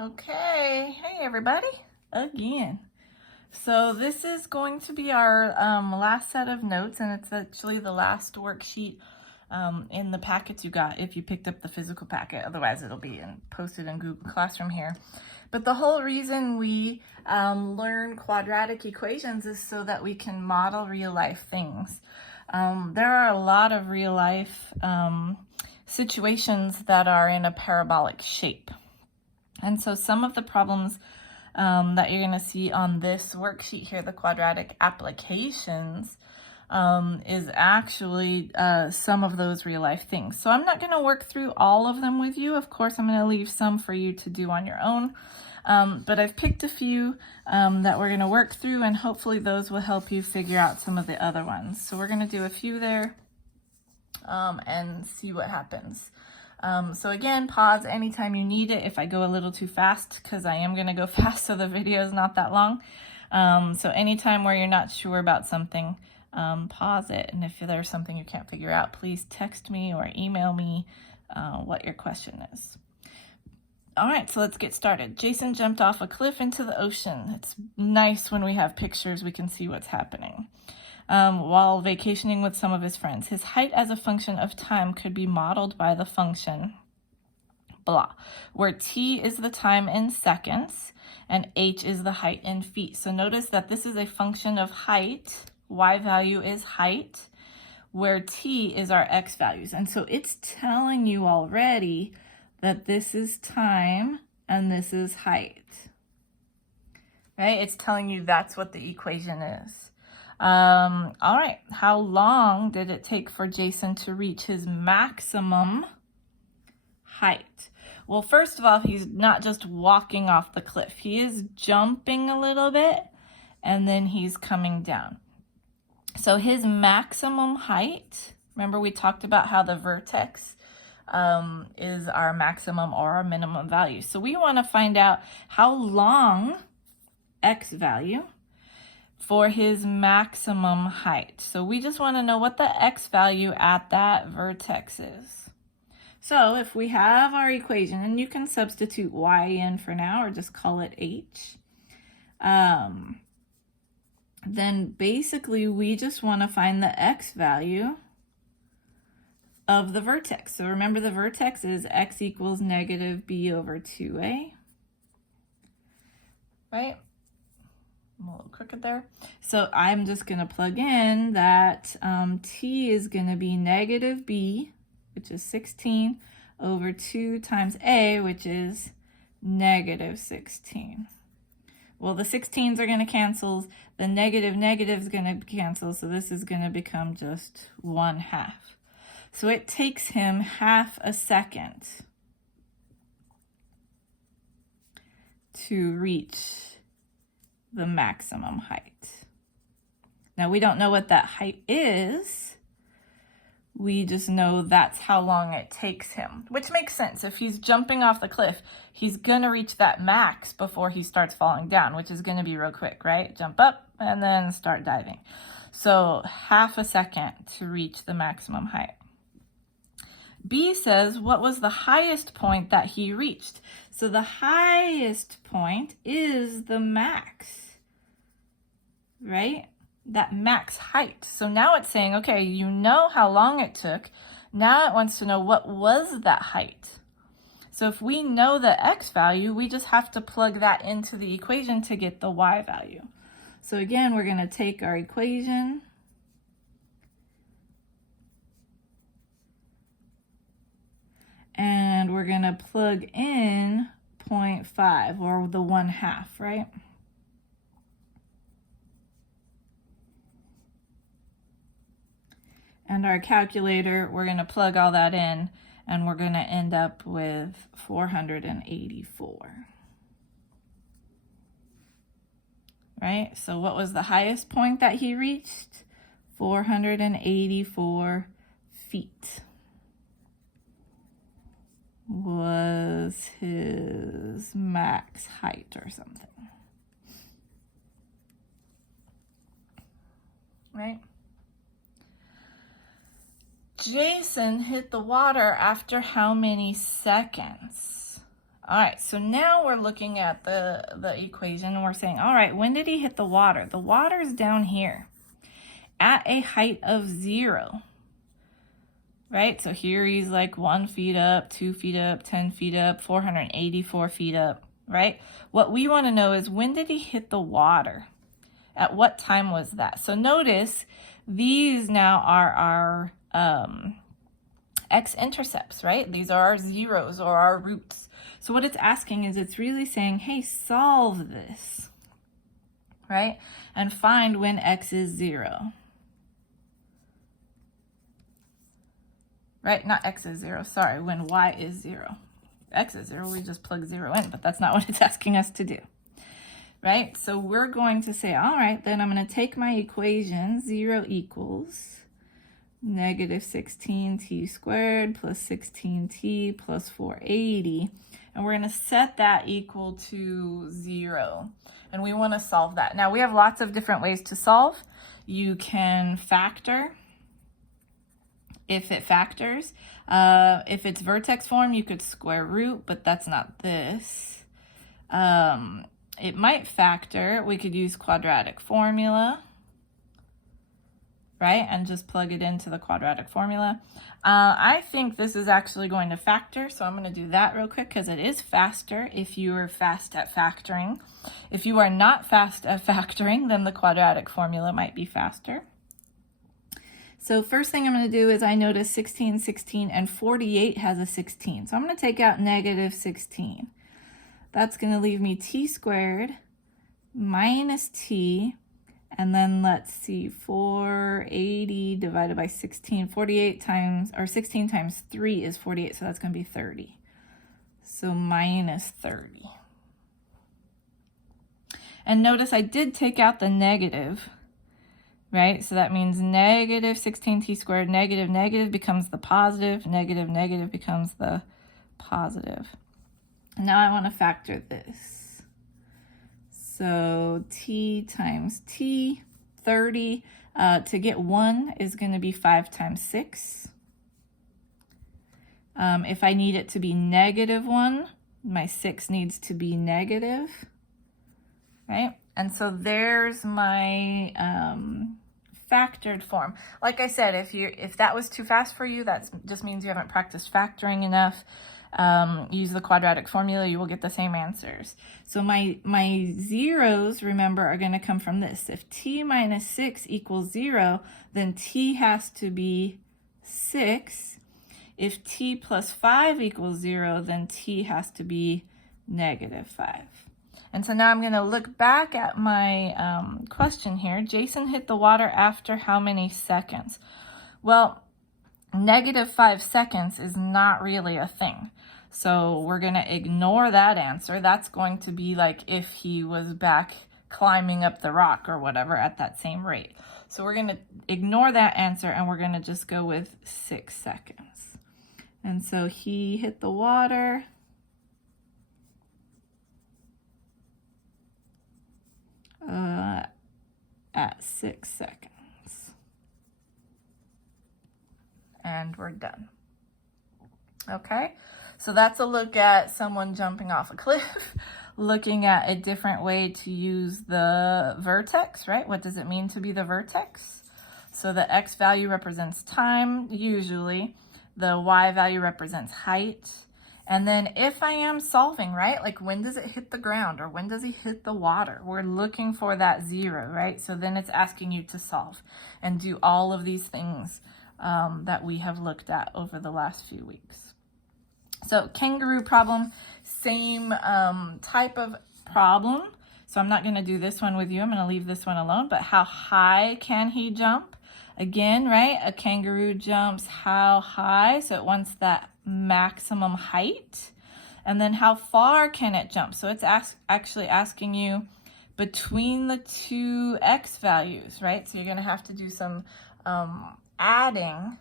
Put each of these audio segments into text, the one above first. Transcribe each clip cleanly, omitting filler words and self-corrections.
Okay, hey everybody, again. So this is going to be our last set of notes, and it's actually the last worksheet in the packets you got if you picked up the physical packet. Otherwise it'll be posted in Google Classroom here. But the whole reason we learn quadratic equations is so that we can model real life things. There are a lot of real life situations that are in a parabolic shape. And so some of the problems that you're going to see on this worksheet here, the quadratic applications, is actually some of those real life things. So I'm not going to work through all of them with you. Of course, I'm going to leave some for you to do on your own. But I've picked a few that we're going to work through, and hopefully those will help you figure out some of the other ones. So we're going to do a few there and see what happens. So again, pause anytime you need it if I go a little too fast, because I am going to go fast so the video is not that long. So anytime where you're not sure about something, pause it. And if there's something you can't figure out, please text me or email me what your question is. All right, so let's get started. Jason jumped off a cliff into the ocean. It's nice when we have pictures, we can see what's happening. While vacationing with some of his friends. His height as a function of time could be modeled by the function blah, where t is the time in seconds and h is the height in feet. So notice that this is a function of height. Y value is height, where t is our x values. And so it's telling you already that this is time and this is height. Right? It's telling you that's what the equation is. All right, how long did it take for Jason to reach his maximum height? Well, first of all, he's not just walking off the cliff. He is jumping a little bit, and then he's coming down. So his maximum height, remember we talked about how the vertex is our maximum or our minimum value. So we want to find out how long, x value, for his maximum height. So we just want to know what the x value at that vertex is. So if we have our equation, and you can substitute y in for now or just call it h, then basically we just want to find the x value of the vertex. So remember, the vertex is x equals negative b over 2a, right? I'm a little crooked there. So I'm just going to plug in that t is going to be negative b, which is 16, over 2 times a, which is negative 16. Well, the 16s are going to cancel. The negative is going to cancel. So this is going to become just 1/2. So it takes him half a second to reach the maximum height. Now we don't know what that height is. We just know that's how long it takes him, which makes sense. If he's jumping off the cliff, he's gonna reach that max before he starts falling down, which is gonna be real quick, right? Jump up and then start diving. So half a second to reach the maximum height. B says, what was the highest point that he reached? So the highest point is the max, right? That max height. So now it's saying, okay, you know how long it took. Now it wants to know what was that height. So if we know the x value, we just have to plug that into the equation to get the y value. So again, we're going to take our equation, and we're going to plug in 0.5, or the 1/2, right? And our calculator, we're going to plug all that in, and we're going to end up with 484. Right? So what was the highest point that he reached? 484 feet. Was his max height or something, right? Jason hit the water after how many seconds? All right, so now we're looking at the equation and we're saying, all right, when did he hit the water? The water's down here at a height of 0, right? So here he's like 1 feet up, 2 feet up, 10 feet up, 484 feet up, right? What we want to know is when did he hit the water? At what time was that? So notice these now are our x-intercepts, right? These are our zeros or our roots. So what it's asking is it's really saying, hey, solve this, right? And find when x is 0. Right? Not x is 0, sorry, when y is 0. X is 0, we just plug 0 in, but that's not what it's asking us to do. Right? So we're going to say, all right, then I'm going to take my equation, 0 equals negative 16t squared plus 16t plus 480. And we're going to set that equal to 0. And we want to solve that. Now, we have lots of different ways to solve. You can factor if it factors. If it's vertex form, you could square root, but that's not this. It might factor. We could use quadratic formula, right? And just plug it into the quadratic formula. I think this is actually going to factor, so I'm going to do that real quick because it is faster if you are fast at factoring. If you are not fast at factoring, then the quadratic formula might be faster. So first thing I'm going to do is I notice 16, 16, and 48 has a 16. So I'm going to take out negative 16. That's going to leave me t squared minus t, and then let's see, 480 divided by 16. 48 times, or 16 times 3 is 48, so that's going to be 30. So minus 30. And notice I did take out the negative, right? So that means negative 16t squared, negative, negative becomes the positive, negative, negative becomes the positive. And now I want to factor this. So t times t, 30. To get 1 is going to be 5 times 6. If I need it to be negative 1, my 6 needs to be negative, right? And so there's my factored form. Like I said, if that was too fast for you, that just means you haven't practiced factoring enough. Use the quadratic formula, you will get the same answers. So my zeros, remember, are going to come from this. If t minus 6 equals 0, then t has to be 6. If t plus 5 equals 0, then t has to be negative 5. And so now I'm going to look back at my question here. Jason hit the water after how many seconds? Well, negative 5 seconds is not really a thing. So we're going to ignore that answer. That's going to be like if he was back climbing up the rock or whatever at that same rate. So we're going to ignore that answer and we're going to just go with 6 seconds. And so he hit the water at 6 seconds. And we're done. Okay, so that's a look at someone jumping off a cliff, looking at a different way to use the vertex, right? What does it mean to be the vertex? So the x value represents time, usually. The y value represents height. And then if I am solving, right, like when does it hit the ground or when does he hit the water? We're looking for that 0, right? So then it's asking you to solve and do all of these things that we have looked at over the last few weeks. So kangaroo problem, same type of problem. So I'm not going to do this one with you. I'm going to leave this one alone. But how high can he jump? Again, right, a kangaroo jumps how high? So it wants that maximum height. And then how far can it jump? So it's actually asking you between the two x values, right? So you're going to have to do some adding,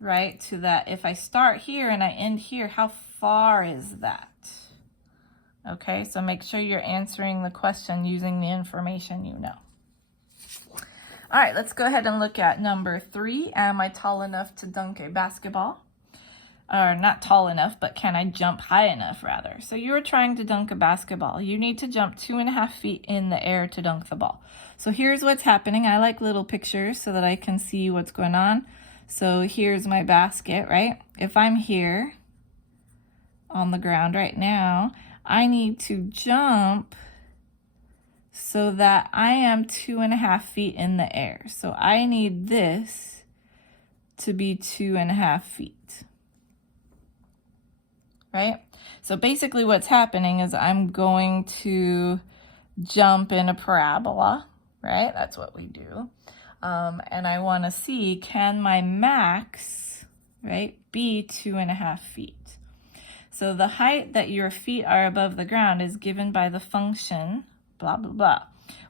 right, to that. If I start here and I end here, how far is that? Okay, so make sure you're answering the question using the information you know. All right, let's go ahead and look at number 3. Am I tall enough to dunk a basketball? or not tall enough, but can I jump high enough rather? So you are trying to dunk a basketball. You need to jump 2.5 feet in the air to dunk the ball. So here's what's happening. I like little pictures so that I can see what's going on. So here's my basket, right? If I'm here on the ground right now, I need to jump so that I am 2.5 feet in the air. So I need this to be 2.5 feet. Right? So basically what's happening is I'm going to jump in a parabola, right? That's what we do. And I want to see, can my max, right, be 2.5 feet? So the height that your feet are above the ground is given by the function, blah, blah, blah.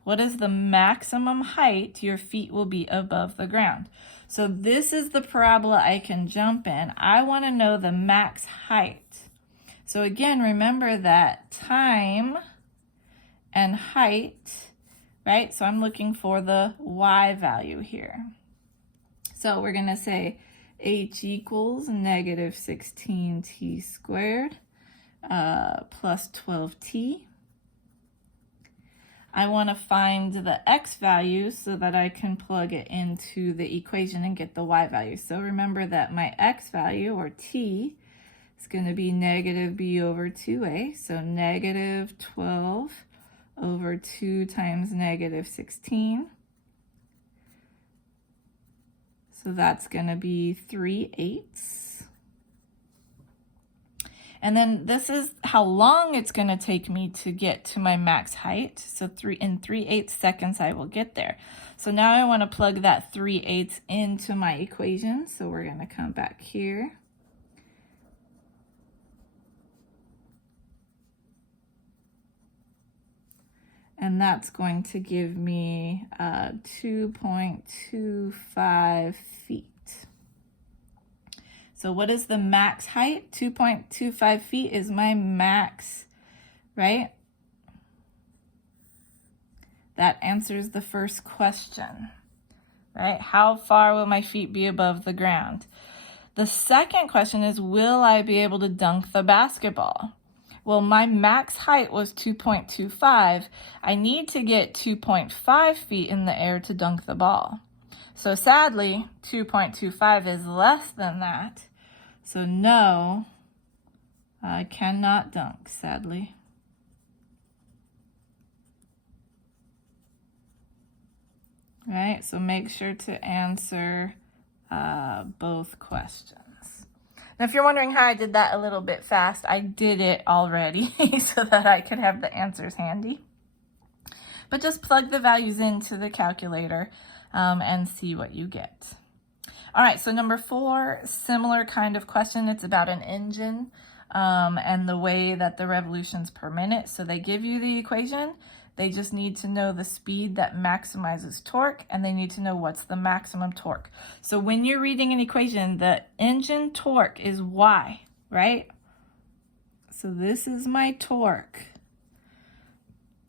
What is the maximum height your feet will be above the ground? So this is the parabola I can jump in. I want to know the max height. So again, remember that time and height, right? So I'm looking for the y value here. So we're going to say h equals negative 16t squared plus 12t. I want to find the x value so that I can plug it into the equation and get the y value. So remember that my x value, or t, is going to be negative b over 2a. So negative 12 over 2 times negative 16. So that's going to be 3/8. And then this is how long it's going to take me to get to my max height. So in 3/8 seconds I will get there. So now I want to plug that 3/8 into my equation. So we're going to come back here. And that's going to give me 2.25 feet. So what is the max height? 2.25 feet is my max, right? That answers the first question, right? How far will my feet be above the ground? The second question is, will I be able to dunk the basketball? Well, my max height was 2.25. I need to get 2.5 feet in the air to dunk the ball. So sadly, 2.25 is less than that. So no, I cannot dunk, sadly. Right, so make sure to answer both questions. Now, if you're wondering how I did that a little bit fast, I did it already so that I could have the answers handy. But just plug the values into the calculator and see what you get. All right, so number 4, similar kind of question. It's about an engine and the way that the revolutions per minute. So they give you the equation. They just need to know the speed that maximizes torque, and they need to know what's the maximum torque. So when you're reading an equation, the engine torque is Y, right? So this is my torque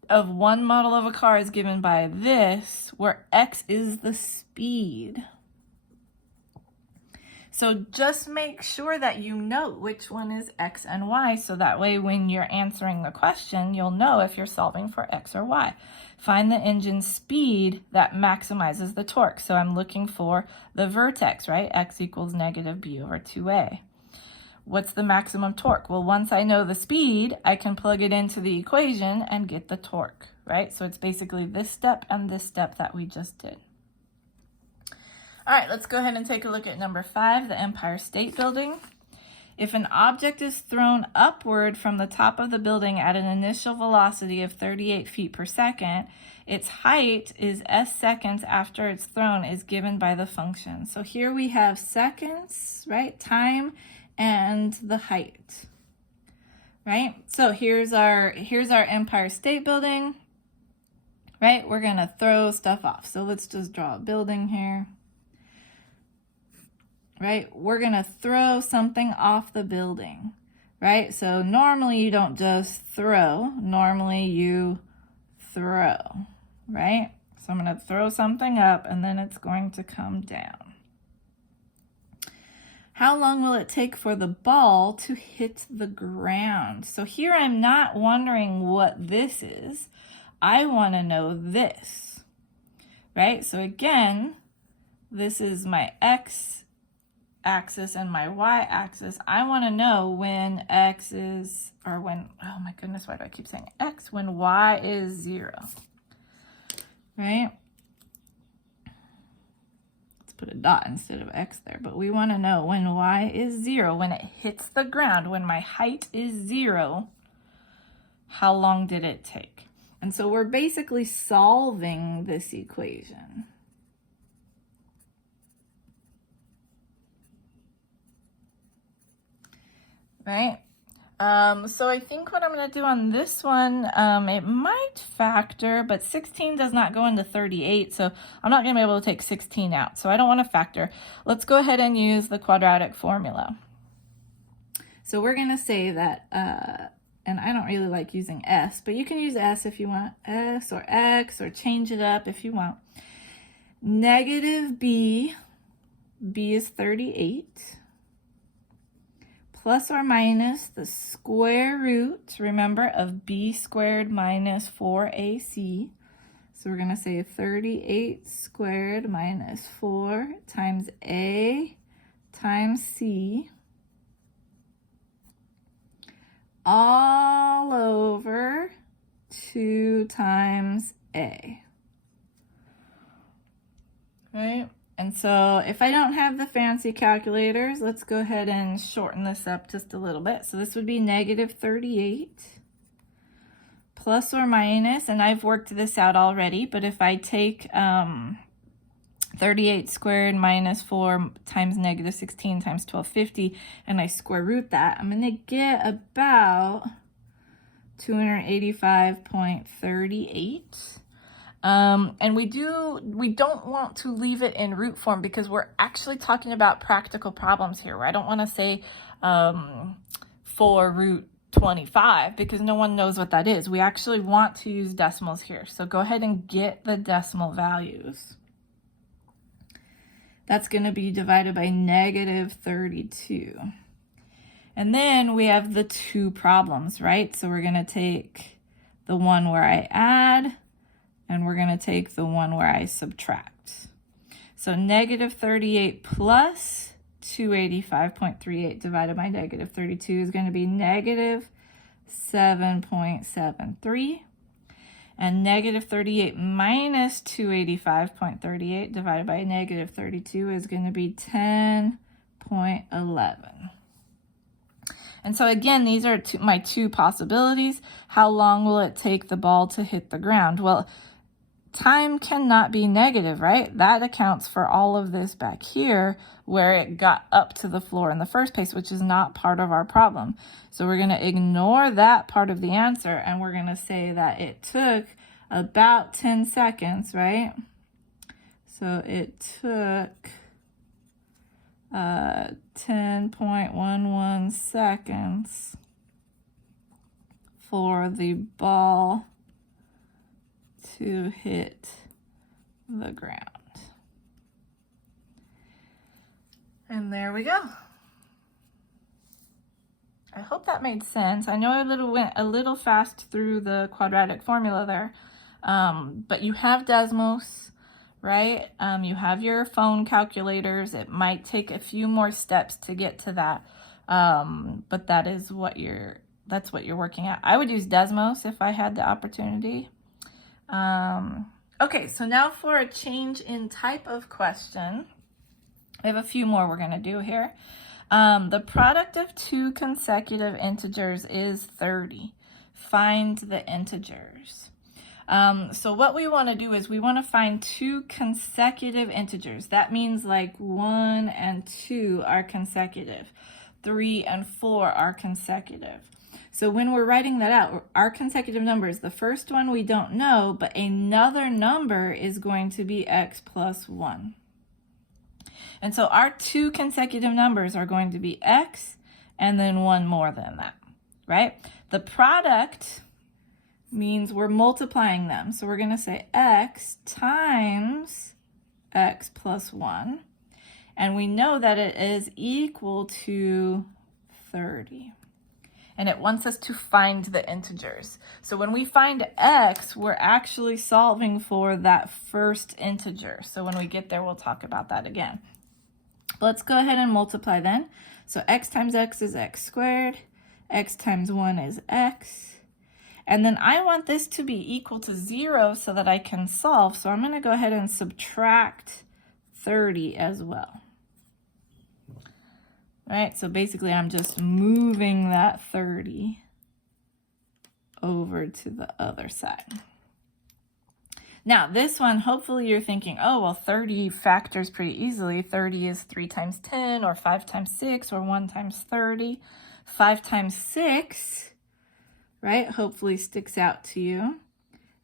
of one model of a car is given by this, where X is the speed. So just make sure that you note which one is X and Y, so that way when you're answering the question, you'll know if you're solving for X or Y. Find the engine speed that maximizes the torque. So I'm looking for the vertex, right? X equals negative b over 2a. What's the maximum torque? Well, once I know the speed, I can plug it into the equation and get the torque, right? So it's basically this step and this step that we just did. All right, let's go ahead and take a look at number 5, the Empire State Building. If an object is thrown upward from the top of the building at an initial velocity of 38 feet per second, its height is s seconds after it's thrown is given by the function. So here we have seconds, right? Time and the height, right? So here's our Empire State Building, right? We're gonna throw stuff off. So let's just draw a building here. Right? We're going to throw something off the building, right? So normally you don't just throw, normally you throw, right? So I'm going to throw something up and then it's going to come down. how long will it take for the ball to hit the ground? So here I'm not wondering what this is. I want to know this, right? So again, this is my x-axis and my y-axis. I want to know when x is, or when, oh my goodness, why do I keep saying x? When y is 0, right? Put a dot instead of x there, but we want to know when y is 0, when it hits the ground, when my height is 0, how long did it take? And so we're basically solving this equation. Right? So I think what I'm going to do on this one, it might factor, but 16 does not go into 38, so I'm not going to be able to take 16 out. So I don't want to factor. Let's go ahead and use the quadratic formula. So we're going to say that, and I don't really like using s, but you can use s if you want, s or x, or change it up if you want. Negative b is 38. Plus or minus the square root, remember, of b squared minus 4ac. So we're going to say 38 squared minus 4 times a times c all over 2 times a. Right? And so if I don't have the fancy calculators, let's go ahead and shorten this up just a little bit. So this would be negative 38 plus or minus, and I've worked this out already, but if I take 38 squared minus 4 times negative 16 times 1250, and I square root that, I'm going to get about 285.38. And we don't want to leave it in root form because we're actually talking about practical problems here. I don't want to say 4 root 25 because no one knows what that is. We actually want to use decimals here. So go ahead and get the decimal values. That's going to be divided by negative 32. And then we have the two problems, right? So we're going to take the one where I add, and we're going to take the one where I subtract. So negative 38 plus 285.38 divided by negative 32 is going to be negative 7.73. And negative 38 minus 285.38 divided by negative 32 is going to be 10.11. And so again, these are my two possibilities. How long will it take the ball to hit the ground? Well, time cannot be negative, right? That accounts for all of this back here where it got up to the floor in the first place, which is not part of our problem. So we're going to ignore that part of the answer, and we're going to say that it took about 10 seconds, right? So it took 10.11 seconds for the ball to hit the ground. And there we go. I hope that made sense. I know I went a little fast through the quadratic formula there, but you have Desmos, right? You have your phone calculators. It might take a few more steps to get to that, but that's what you're working at. I would use Desmos if I had the opportunity. Okay, so now for a change in type of question. We have a few more we're going to do here. The product of two consecutive integers is 30. Find the integers. So what we want to do is we want to find two consecutive integers. That means like 1 and 2 are consecutive. 3 and 4 are consecutive. So when we're writing that out, our consecutive numbers, the first one we don't know, but another number is going to be x plus 1. And so our two consecutive numbers are going to be x and then one more than that, right? The product means we're multiplying them. So we're going to say x times x plus 1. And we know that it is equal to 30. And it wants us to find the integers. So when we find x, we're actually solving for that first integer. So when we get there, we'll talk about that again. Let's go ahead and multiply then. So x times x is x squared. X times 1 is x. And then I want this to be equal to 0 so that I can solve. So I'm going to go ahead and subtract 30 as well. Right, so basically I'm just moving that 30 over to the other side. Now this one, hopefully you're thinking, oh, well, 30 factors pretty easily. 30 is 3 times 10, or 5 times 6, or 1 times 30. 5 times 6, right, hopefully sticks out to you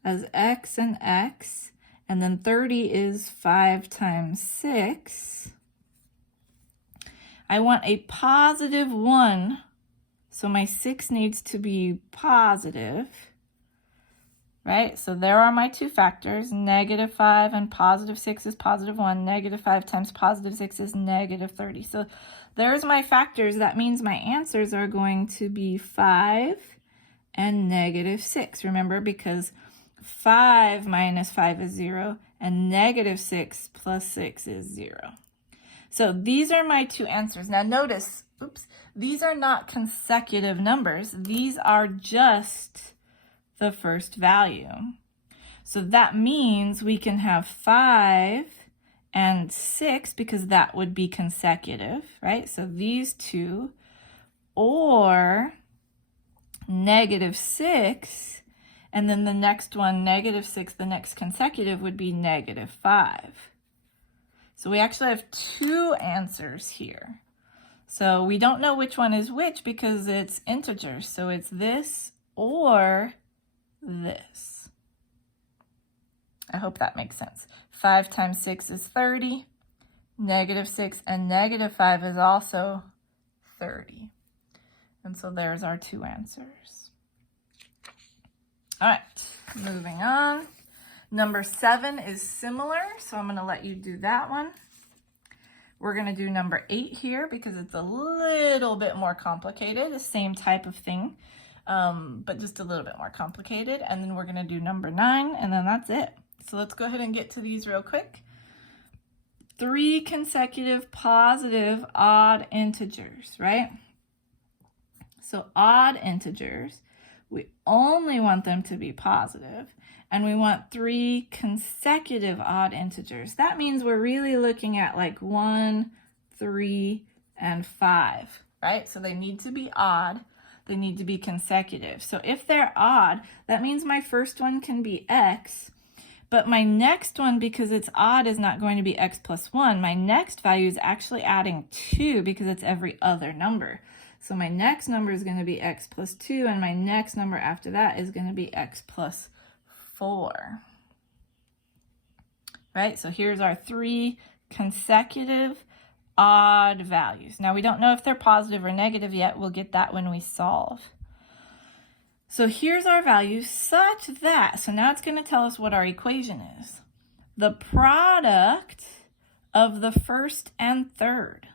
as x and x. And then 30 is 5 times 6. I want a positive 1, so my 6 needs to be positive, right? So there are my two factors, negative 5 and positive 6 is positive 1. Negative 5 times positive 6 is negative 30. So there's my factors. That means my answers are going to be 5 and negative 6. Remember, because 5 minus 5 is 0, and negative 6 plus 6 is 0. So these are my two answers. Now notice, oops, these are not consecutive numbers. These are just the first value. So that means we can have 5 and 6 because that would be consecutive, right? So these two, or negative 6, and then the next one, negative 6, the next consecutive would be negative 5. So we actually have two answers here. So we don't know which one is which because it's integers. So it's this or this. I hope that makes sense. 5 times 6 is 30. Negative 6 and negative 5 is also 30. And so there's our two answers. All right, moving on. Number 7 is similar, so I'm going to let you do that one. We're going to do number 8 here because it's a little bit more complicated, the same type of thing, but just a little bit more complicated. And then we're going to do number 9, and then that's it. So let's go ahead and get to these real quick. 3 consecutive positive odd integers, right? So odd integers, we only want them to be positive. And we want 3 consecutive odd integers. That means we're really looking at like 1, 3, and 5, right? So they need to be odd. They need to be consecutive. So if they're odd, that means my first one can be x, but my next one, because it's odd, is not going to be x plus 1. My next value is actually adding 2 because it's every other number. So my next number is going to be x plus 2, and my next number after that is going to be x plus 4. Right, so here's our 3 consecutive odd values. Now we don't know if they're positive or negative yet. We'll get that when we solve. So here's our values such that, so now it's going to tell us what our equation is. The product of the first and third.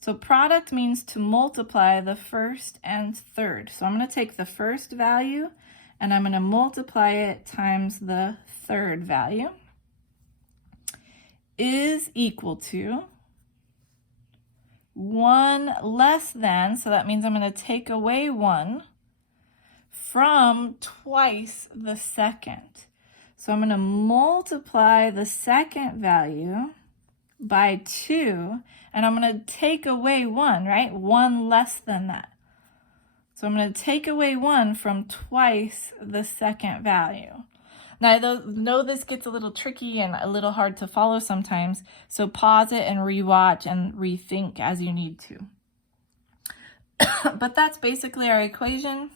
So product means to multiply the first and third. So I'm going to take the first value and I'm going to multiply it times the third value, is equal to 1 less than, so that means I'm going to take away 1 from twice the second. So I'm going to multiply the second value by 2, and I'm going to take away 1, right? 1 less than that. So I'm going to take away 1 from twice the second value. Now, I know this gets a little tricky and a little hard to follow sometimes, so pause it and rewatch and rethink as you need to. But that's basically our equation,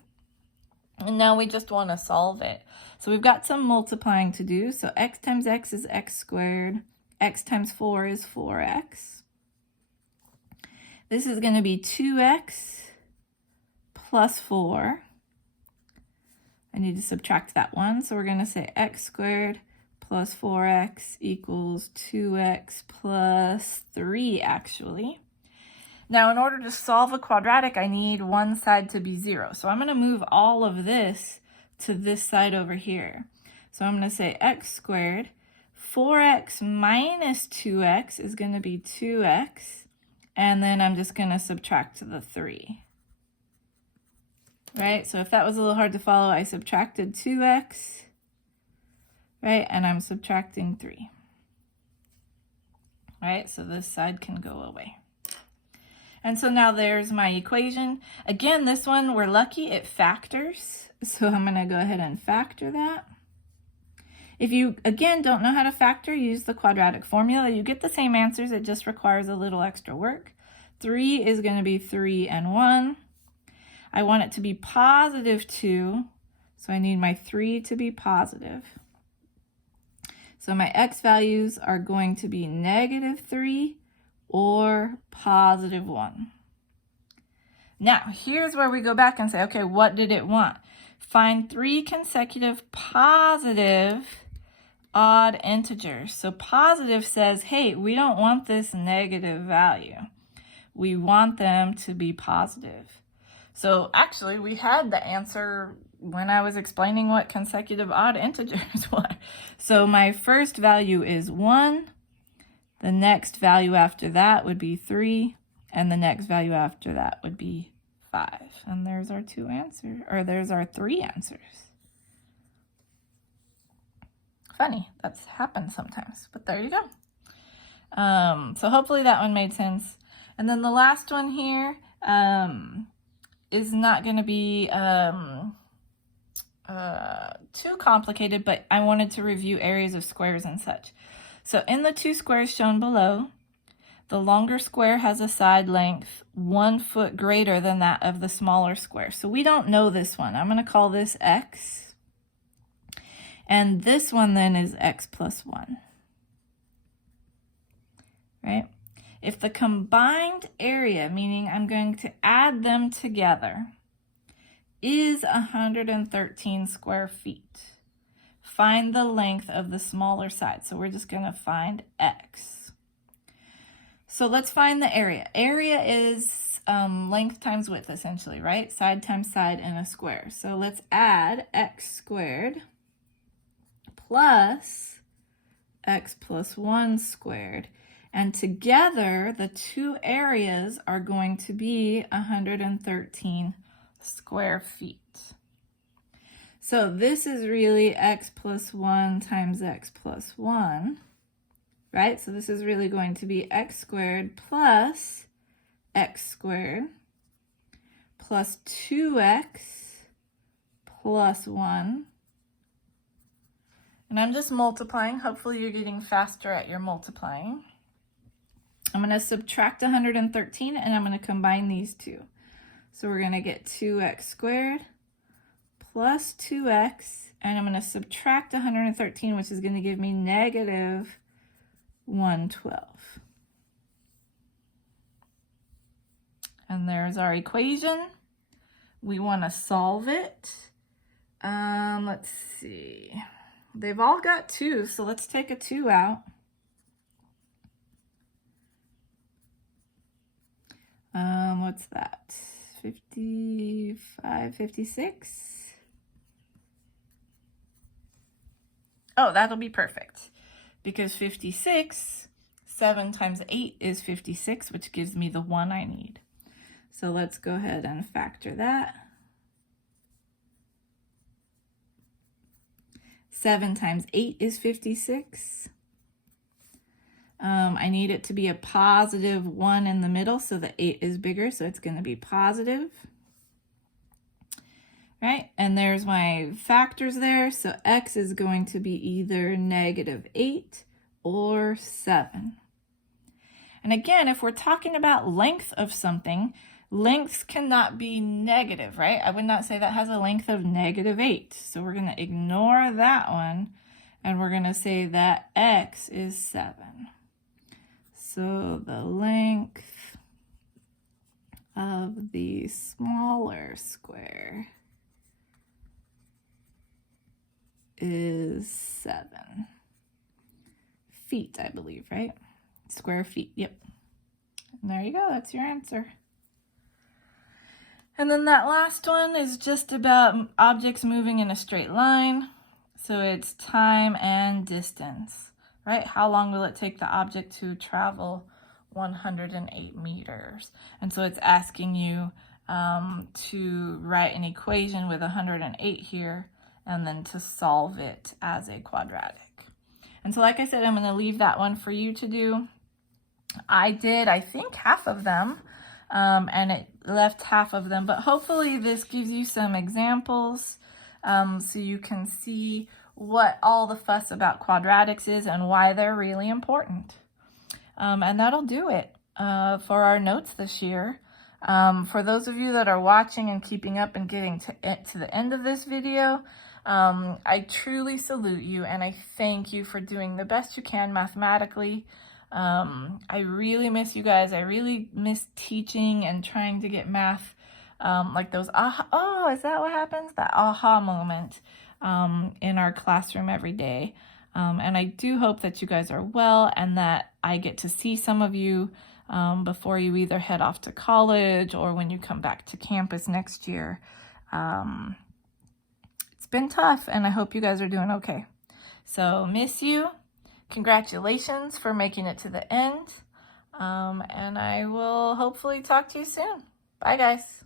and now we just want to solve it. So we've got some multiplying to do. So x times x is x squared. X times 4 is 4x. This is going to be 2x plus 4. I need to subtract that 1, so we're going to say x squared plus 4x equals 2x plus 3, actually. Now, in order to solve a quadratic, I need one side to be 0. So I'm going to move all of this to this side over here. So I'm going to say x squared. 4x minus 2x is going to be 2x. And then I'm just going to subtract the 3. Right? So if that was a little hard to follow, I subtracted 2x. Right? And I'm subtracting 3. Right? So this side can go away. And so now there's my equation. Again, this one, we're lucky, it factors. So I'm going to go ahead and factor that. If you, again, don't know how to factor, use the quadratic formula. You get the same answers, it just requires a little extra work. 3 is going to be 3 and 1. I want it to be positive 2, so I need my 3 to be positive. So my x values are going to be negative 3 or positive 1. Now, here's where we go back and say, okay, what did it want? Find 3 consecutive positive odd integers. So positive says, hey, we don't want this negative value. We want them to be positive. So actually, we had the answer when I was explaining what consecutive odd integers were. So my first value is 1. The next value after that would be 3. And the next value after that would be 5. And there's our two answers, or there's our 3 answers. Funny, that's happened sometimes, but there you go. So hopefully that one made sense. And then the last one here is not going to be too complicated, but I wanted to review areas of squares and such. So in the two squares shown below, the longer square has a side length 1 foot greater than that of the smaller square. So we don't know this one. I'm going to call this x. And this one then is x plus 1. Right? If the combined area, meaning I'm going to add them together, is 113 square feet, find the length of the smaller side. So we're just going to find x. So let's find the area. Area is length times width, essentially, right? Side times side in a square. So let's add x squared plus x plus 1 squared. And together, the two areas are going to be 113 square feet. So this is really x plus 1 times x plus 1, right? So this is really going to be x squared plus x squared plus 2x plus 1. And I'm just multiplying. Hopefully you're getting faster at your multiplying. I'm going to subtract 113 and I'm going to combine these two. So we're going to get 2x squared plus 2x, and I'm going to subtract 113, which is going to give me negative 112. And there's our equation. We want to solve it. Let's see. They've all got 2, so let's take a 2 out. What's that? 55, 56? Oh, that'll be perfect. Because 56, 7 times 8 is 56, which gives me the 1 I need. So let's go ahead and factor that. 7 times 8 is 56. I need it to be a positive 1 in the middle, so the 8 is bigger, so it's going to be positive. Right? And there's my factors there. So x is going to be either negative 8 or 7. And again, if we're talking about length of something, lengths cannot be negative, right? I would not say that has a length of negative 8. So we're going to ignore that one, and we're going to say that x is 7. So the length of the smaller square is 7. feet, I believe, right? Square feet, yep. And there you go, that's your answer. And then that last one is just about objects moving in a straight line. So it's time and distance, right? How long will it take the object to travel 108 meters? And so it's asking you to write an equation with 108 here and then to solve it as a quadratic. And so like I said, I'm going to leave that one for you to do. I did, I think, half of them, and it left half of them, but hopefully this gives you some examples so you can see what all the fuss about quadratics is and why they're really important. And that'll do it for our notes this year. For those of you that are watching and keeping up and getting to the end of this video, I truly salute you and I thank you for doing the best you can mathematically. I really miss you guys. I really miss teaching and trying to get math like those is that what happens? That aha moment in our classroom every day. And I do hope that you guys are well and that I get to see some of you before you either head off to college or when you come back to campus next year. It's been tough and I hope you guys are doing okay. So miss you. Congratulations for making it to the end. And I will hopefully talk to you soon. Bye guys.